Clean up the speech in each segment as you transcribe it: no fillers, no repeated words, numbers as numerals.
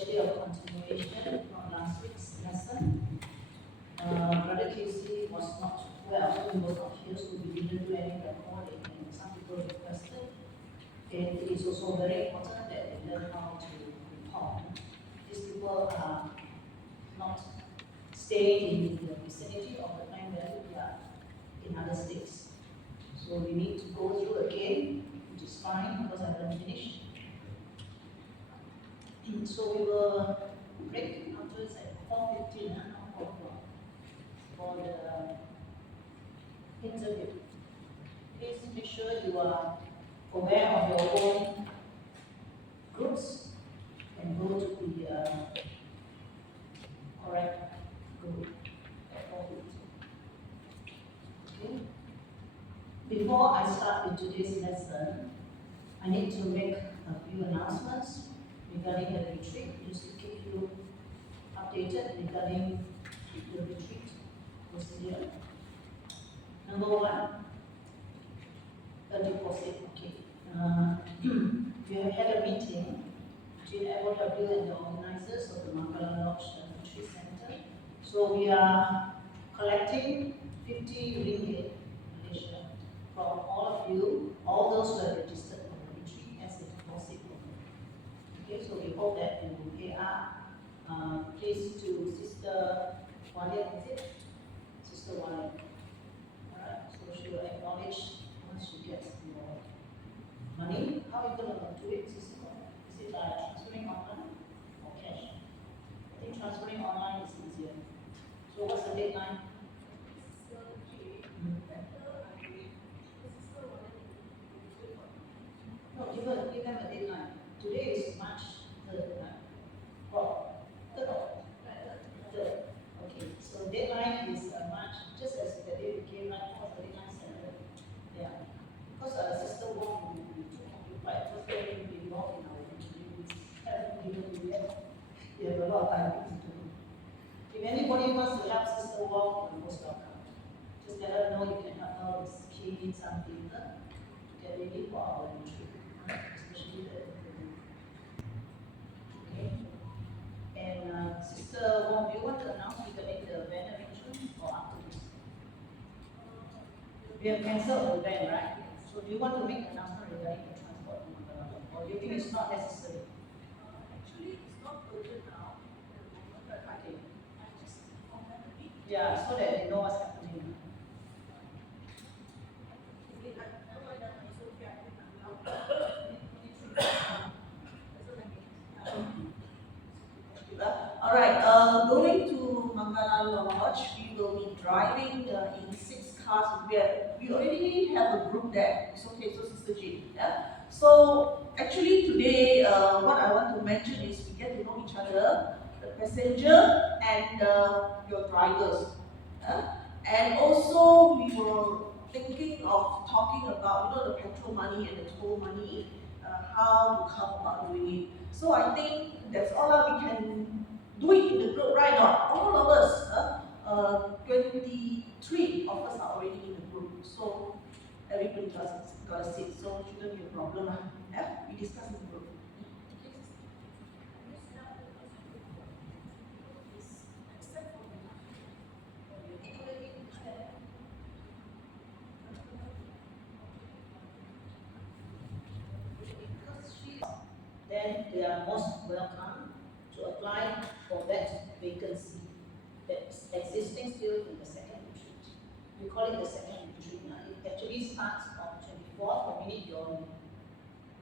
actually a continuation from last week's lesson. Brother Casey was not well, so he was not here, so we didn't do any recording, and some people requested. And it is also very important that they learn how to report. These people are not staying in the vicinity of the time that we are in other states. So we need to go through again, which is fine because I haven't finished. So we will break afterwards at 4:15, not 4 o'clock, for the interview. Please make sure you are aware of your own groups and go to the correct group at 4:15. Okay? Before I start with today's lesson, I need to make a few announcements regarding the retreat, just to keep you updated regarding the retreat procedure. Number one, the deposit. Okay. We have had a meeting between FOW and the organizers of the Mangala Lodge Retreat Center. So we are collecting 50 ringgit Malaysia from all of you, all those who have registered for the retreat as a deposit. Okay, so we hope that you will pay up. Please to Sister Walia, is it? Sister Walia. Alright, so she will acknowledge once she gets your money. How are you going to do it, Sister Walia? Is it by transferring online or cash? I think transferring online is easier. So what's the deadline? No, give them a deadline. Today is March 3rd, right? Well, 3rd. Okay, so deadline is March, just as the day we came, right? What's the deadline? 7th. Yeah. Because Sister Wong will be too occupied, because they will be involved in our interviews. Haven't given you yet. You have a lot of time to do. If anybody wants to help Sister Wong, you're most welcome. Just let her know you can help her with keying some data to get ready for our retreat. Especially the interview. Okay. And Sister Wong, do you want to announce regarding the van arrangement or after this? We have cancelled the van, right? So do you want to make an announcement regarding the transport or do you think it's not necessary? Actually, it's not urgent now. Okay. I just informed them a bit. Yeah, so that they know what's happening. Alright, going to Mangala Lodge, we will be driving in 6 cars. We already have a group there. It's okay, so Sister Jane. Yeah? So actually today, what I want to mention is we get to know each other, the passenger and your drivers. And also we were thinking of talking about the petrol money and the toll money, how to come about doing it. So I think that's all we can do it in the group right now. All of us, 23 of us are already in the group. So everybody got a seat, so it shouldn't be a problem. Yeah? We discuss in the group. Then they are most welcome to apply for that vacancy that's existing still in the second retreat. We call it the second retreat now. It actually starts on 24th for minute your.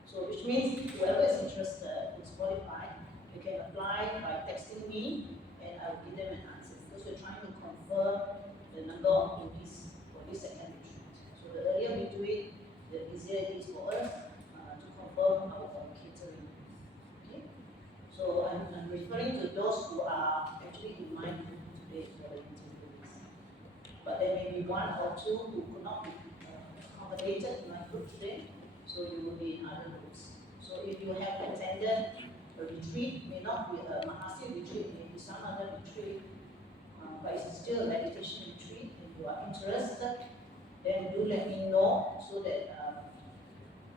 So which means whoever is interested, who's qualified, you can apply by texting me and I will give them an answer. Because we're trying to confirm the number of newbies for this second retreat. So the earlier we do it, the easier it is for us to confirm our catering. So I'm referring to those who are actually in my group today for the interviews. But there may be one or two who could not be accommodated in my group today, so you will be in other groups. So if you have attended a retreat, may not be a Mahasi retreat, may be some other retreat, but it's still a meditation retreat. If you are interested, then do let me know so that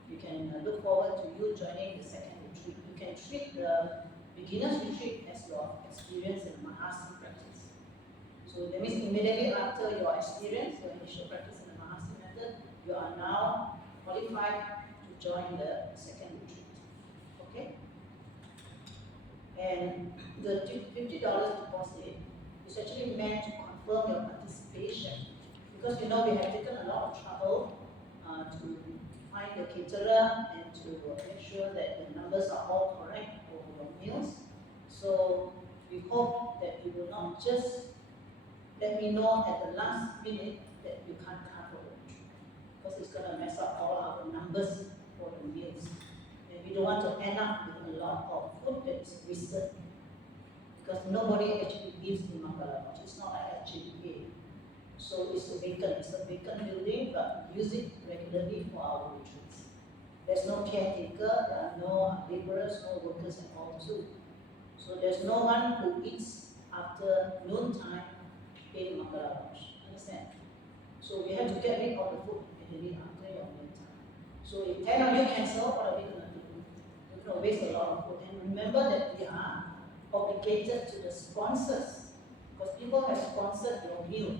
you can look forward to you joining the second retreat. You can treat the beginner's retreat as your experience in Mahasi practice. So that means immediately after your experience, your initial practice in the Mahasi method, you are now qualified to join the second retreat. Okay? And the $50 deposit is actually meant to confirm your participation. Because we have taken a lot of trouble to find the caterer and to make sure that the numbers are all correct for your meals. So we hope that you will not just let me know at the last minute that you can't cover it, because it's going to mess up all our numbers for the meals. And we don't want to end up with a lot of food that is wasted, because nobody actually lives in Mangala Lodge. It's not like HGPA. So it's a vacant building, but we use it regularly for our retreats. There's no caretaker, there are no laborers, no workers at all too. So there's no one who eats after noontime in Mangala Lodge. Understand? So we have to get rid of the food immediately after your noontime. So if 10 of you cancel, what are we going to do? We're going to waste a lot of food. And remember that we are obligated to the sponsors, because people have sponsored your meal.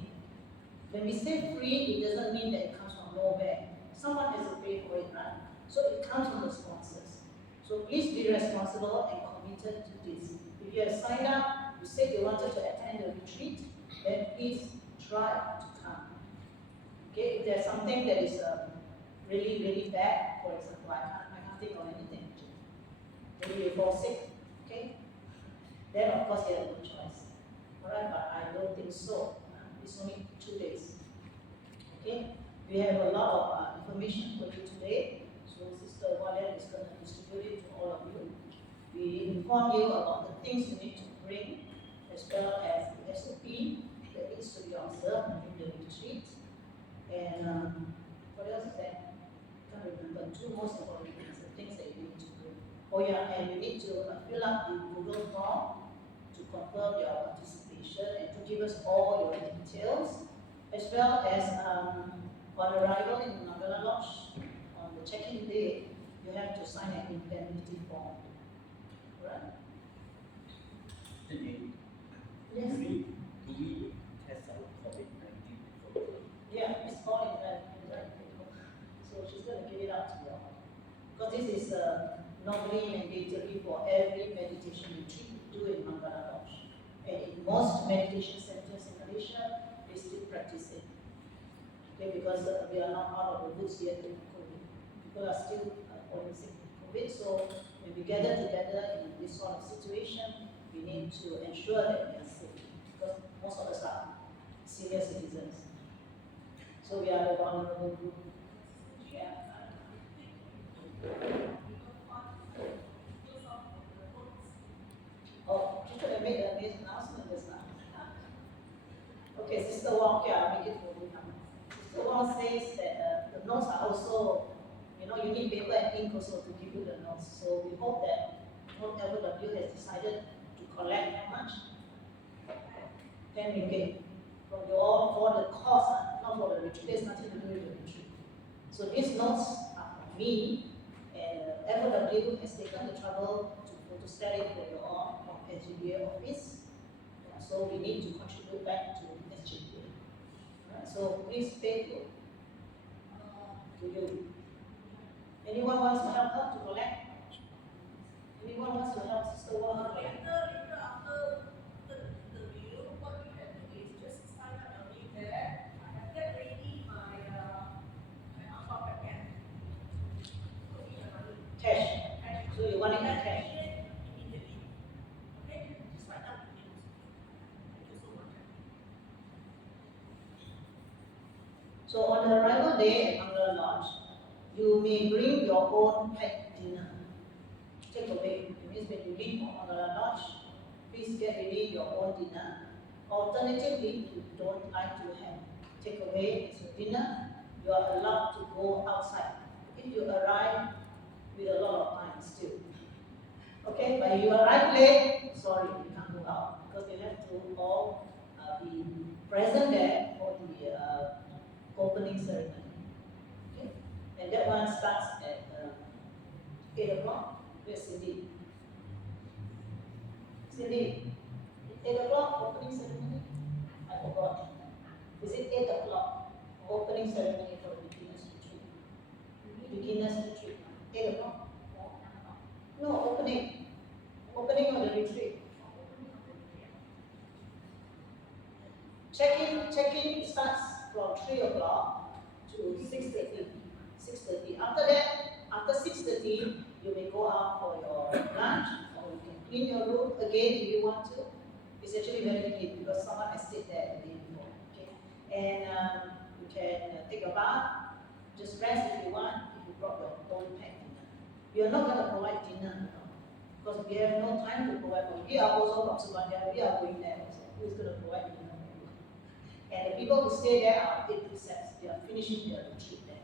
When we say free, it doesn't mean that it comes from nowhere. Someone has to pay for it, right? So it comes from the sponsors. So please be responsible and committed to this. If you have signed up, you said you wanted to attend the retreat, then please try to come. Okay, if there's something that is really, really bad, for example, I can't think of anything. Maybe you fall sick, okay? Then of course you have no choice. Alright, but I don't think so. It's only 2 days. Okay? We have a lot of information for you today. So Sister Wallet is going to distribute it to all of you. We inform you about the things you need to bring, as well as the SOP that needs to be observed during the retreat. And what else is that? I can't remember. 2 most important things, the things that you need to bring. Oh yeah, and you need to fill up the Google form to confirm your participation and to give us all your details, as well as on arrival in Mangala Lodge, on the check-in day, you have to sign an indemnity form. Right? Yes. Do we test our COVID-19 before? Yeah, it's all in that paper. So she's going to give it out to you all. Because this is normally mandatory for every meditation retreat we do in Mangala Lodge. And in most meditation centers in Malaysia, they still practice it. Okay, because we are not out of the woods yet with COVID. People are still falling sick with COVID. So when we gather together in this sort of situation, we need to ensure that we are safe. Because most of us are senior citizens. So we are the vulnerable group. Yeah. Oh, just going to make an announcement this now. Okay, Sister Wong, I'll make it for you now. Sister Wong says that the notes are also, you need paper and ink also to give you the notes. So we hope that LW has decided to collect how much? 10 ringgit from you all for the cost, not for the retreat. There's nothing to do with the retreat. So these notes are from me, and LW has taken the trouble to photostat it for you all from SGBA office. So we need to contribute back to SGBA. Right? So please pay to you. Anyone wants to help her to collect? Anyone wants to help Sister Wong to collect? After the video, what you have to do is just sign up your name there. I have get ready my envelope again. Put in the money. Cash. So you want it in cash? Immediately. Okay? Just write down the names. Thank you so much. So on the arrival day at Mangala Lodge, you may bring your own packed dinner. Take away. It means when you leave for Mangala Lodge, please get ready your own dinner. Alternatively, if you don't like to have takeaway as your dinner, you are allowed to go outside. If you arrive with a lot of time still. Okay, but if you arrive late, sorry, you can't go out, because you have to all be present there for the opening ceremony. Okay, and that one starts at 8 o'clock. Yes, indeed. Cindy, 8 o'clock opening ceremony? I forgot. Is it 8 o'clock opening ceremony for the beginners retreat? Beginners retreat, 8 o'clock? No, opening. Opening of the retreat. Check-in starts from 3 o'clock to 6:30. 6:30. After that, after 6:30, you may go out for your lunch, or you can clean your room again if you want to. It's actually very clean because someone has stayed there the day before. Okay, and you can take a bath, just rest if you want. If you brought your own packed dinner, we are not going to provide dinner, because we have no time to provide. We are also from Subandia. We are going there also. Who is going to provide dinner? And the people who stay there are 8 sets. They are finishing their retreat there,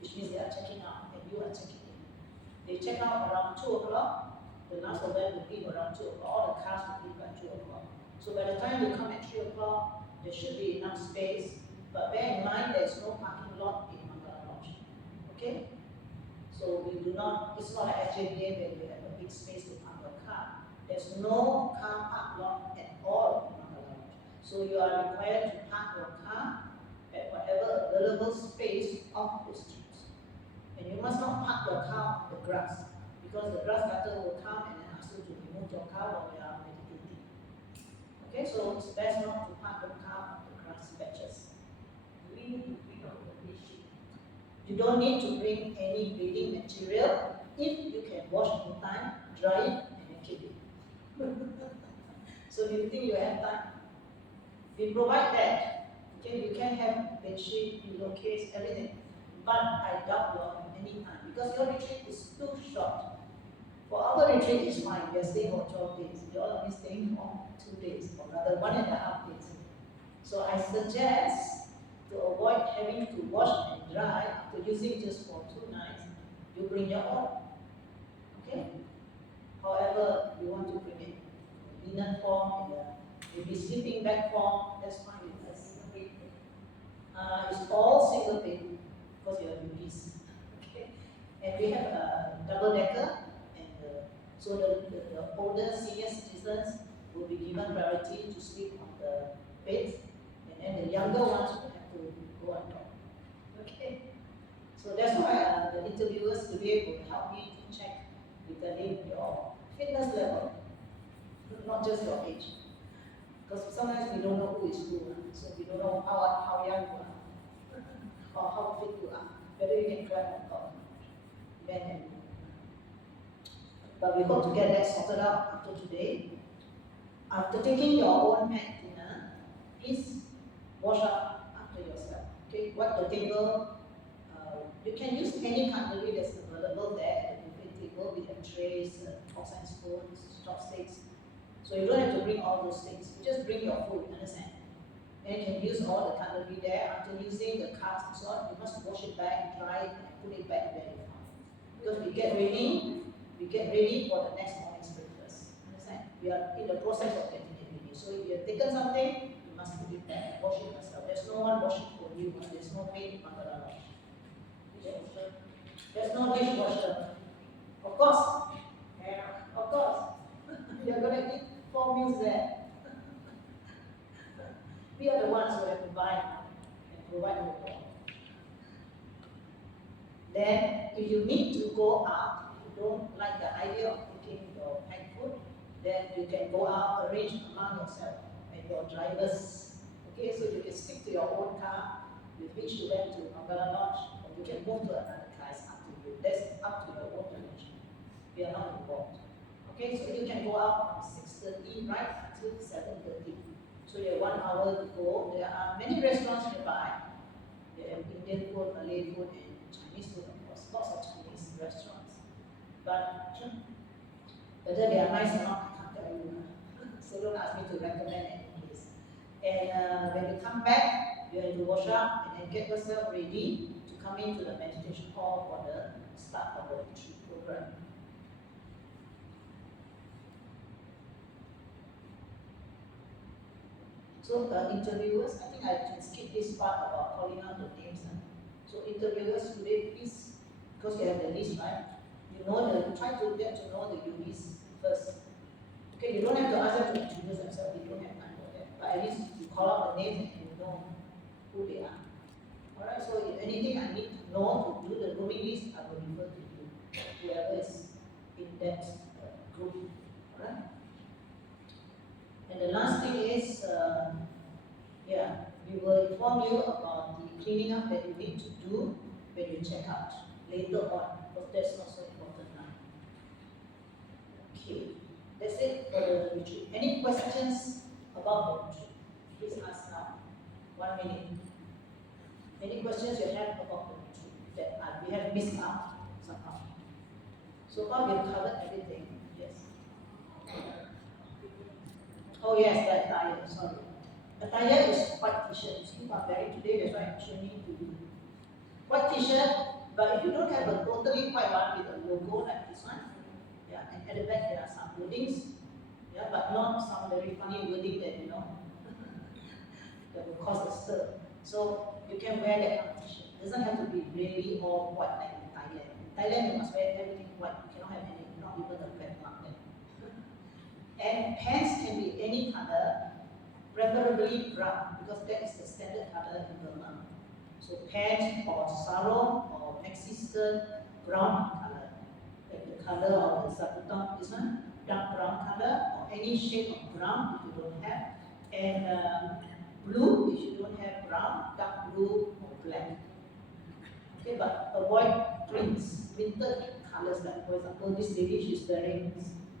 which means they are checking out and you are checking in. They check out around 2 o'clock. The last of them will leave around 2 o'clock. All the cars will leave by 2 o'clock. So by the time you come at 3 o'clock, there should be enough space. But bear in mind there is no parking lot in Mangala Lodge. Okay? So we do not, it's not like SJDA where you have a big space to park your car. There's no car park lot at all. So you are required to park your car at whatever available space off the streets. And you must not park your car on the grass, because the grass cutter will come and then ask you to remove your car while you are meditating. Okay, so it's best not to park your car on the grass patches. You don't need to bring any bathing material. If you can wash anytime, dry it and then keep it. So do you think you have time? We provide that. Okay, you can have bedsheet, pillowcase, everything. But I doubt you have any time because your retreat is too short. For our retreat is fine. We are staying for 12 days. You all are only staying for 2 days, or rather 1.5 days. So I suggest to avoid having to wash and dry after using just for 2 nights, you bring your own. Okay? However, you want to bring it in linen form, maybe sleeping bag form, that's fine with us. It's all single bed because you have babies. Okay? And we have a double decker, and so the older senior citizens will be given priority to sleep on the beds, and then the younger ones will have to go on top. Okay? So that's why the interviewers today will help me to check regarding your fitness level, not just your age. Because sometimes we don't know who is who, so we don't know how young you are, or how fit you are, whether you can climb on top, men and women. But we hope to get that sorted out after today. After taking your own packed dinner, please wash up after yourself. Okay, wipe the table. You can use any cutlery that's available there at the buffet table. We have trays, forks and spoons, chopsticks. So you don't have to bring all those things. You just bring your food, understand? And you can use all the cutlery there. After using the carts and so on, you must wash it back, dry it, and put it back where you found. Because we get ready for the next morning's breakfast. Understand? We are in the process of getting it ready. So if you have taken something, you must put it back and wash it yourself. There's no one washing for you. There's no maid in Mangala Lodge. There's no dishwasher. Of course. Yeah, of course. You're going to eat 4 meals there. We are the ones who have to buy and provide the food. Then, if you need to go out, if you don't like the idea of taking your packed food, then you can go out, arrange among yourself and your drivers. Okay, so you can stick to your own car, you hitch to them to Mangala Lodge, or you can move to another car. It's up to you. That's up to your own arrangement. We are not involved. Okay, so you can go out from 6:30 right until 7:30. So you have 1 hour to go. There are many restaurants nearby. There have Indian food, Malay food, and Chinese food, of course. Lots of Chinese restaurants. But whether they are nice or not, I can't tell you. So don't ask me to recommend any place. And when you come back, you have to wash up and then get yourself ready to come into the meditation hall for the start of the retreat program. So interviewers, I think I can skip this part about calling out the names. So interviewers today, please, because you have the list, right? You try to get to know the UBs first. Okay, Okay, you don't have to ask them to introduce themselves, they don't have time for that. But at least you call out the names and you know who they are. Alright, so if anything I need to know to do the grooming list, I will refer to you, whoever is in that group. Alright? And the last thing is, we will inform you about the cleaning up that you need to do when you check out later on, because that's not so important now. Okay, that's it for the retreat. Any questions about the retreat? Please ask now. 1 minute. Any questions you have about the retreat that we have missed out somehow? So far we have covered everything. Yes. Oh yes, the attire. Sorry. Attire is white t-shirt. You see what I'm wearing today, that's why I'm showing you to you. White t-shirt, but if you don't have a totally white one with a logo like this one, yeah, and at the back there are some wordings, yeah, but not some very funny wording that that will cause a stir. So you can wear that kind of t-shirt. It doesn't have to be really all white like in Thailand. In Thailand you must wear everything white. You cannot have any, not even a black mark there. And pants can be any color, preferably brown, because that is the standard color in Burma. So pants or sarong or maxi skirt, brown in color. Like the color of the zabuton, this one, dark brown color, or any shade of brown if you don't have. And blue if you don't have brown, dark blue or black. Okay, but avoid prints, printed colors. Like for example, this lady, she's wearing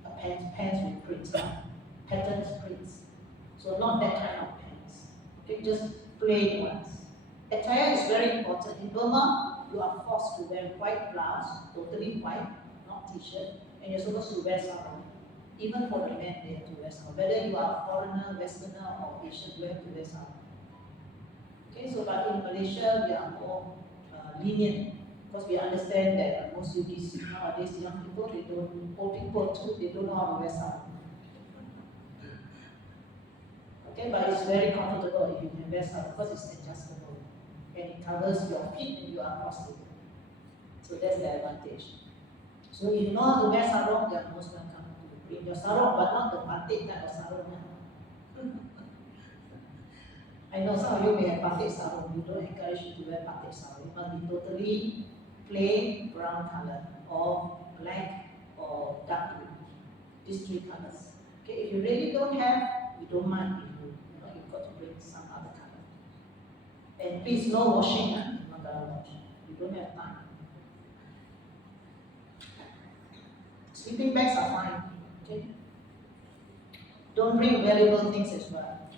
a pants with prints, patterned prints. So not that kind of pants. Okay, just plain ones. Attire is very important. In Burma, you are forced to wear white blouse, totally white, not t-shirt, and you're supposed to wear sarong. Even for the men, they have to wear sarong. Whether you are a foreigner, westerner, or Asian, you have to wear sarong. Okay, so but in Malaysia, we are more lenient, because we understand that most youths nowadays, young people, old people too, they don't know how to wear sarong. Okay, but it's very comfortable if you can wear sarong, because it's adjustable. And it covers your feet and you are crossing. So that's the advantage. So if you know how to wear sarong, you are most welcome to bring your sarong, but not the batik type of sarong. I know some of you may have batik sarong. We don't encourage you to wear batik sarong. It must be totally plain brown color, or black, or dark blue. These three colors. Okay, if you really don't have, we don't mind if you've got to bring some other color. And please, no washing, not gonna wash. You don't have time. Sleeping bags are fine. Okay. Don't bring valuable things as well.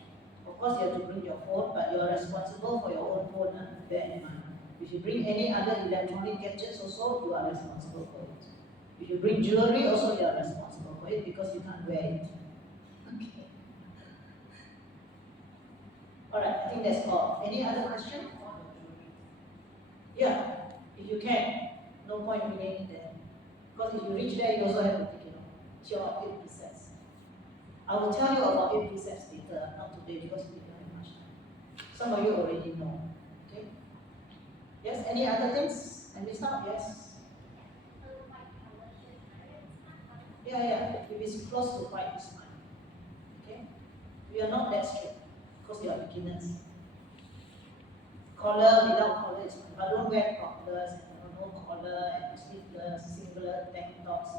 Of course, you have to bring your phone, but you are responsible for your own phone. Bear in mind. If you bring any other electronic gadgets, also you are responsible for it. If you bring jewelry, also you are responsible for it because you can't wear it. Okay. All right. I think that's all. Any other question? Yeah, if you can, no point bringing it there. Because if you reach there, you also have to take it off. It's your 8 precepts. I will tell you about 8 precepts later, not today, because we don't have much time. Some of you already know. Okay? Yes, any other things? I missed out? Yes? Yeah. If it's close to white, it's fine. Okay? We are not that strict, because we are beginners. Collar, without collar is fine, but don't wear collars, no collar, and sleeveless, singlet, tank tops.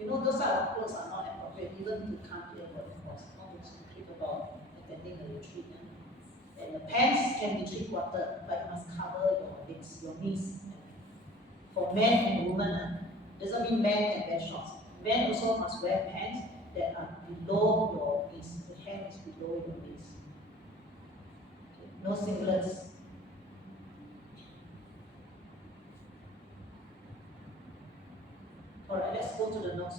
You know, those type of clothes are not appropriate even to come here for the course, not to speak about attending a retreat. And the pants can be 3/4, but you must cover your legs, your knees. For men and women, doesn't mean men can wear shorts. Men also must wear pants that are below your knees. The hem is below your knees. Okay. No singlets. Alright, let's go to the next one.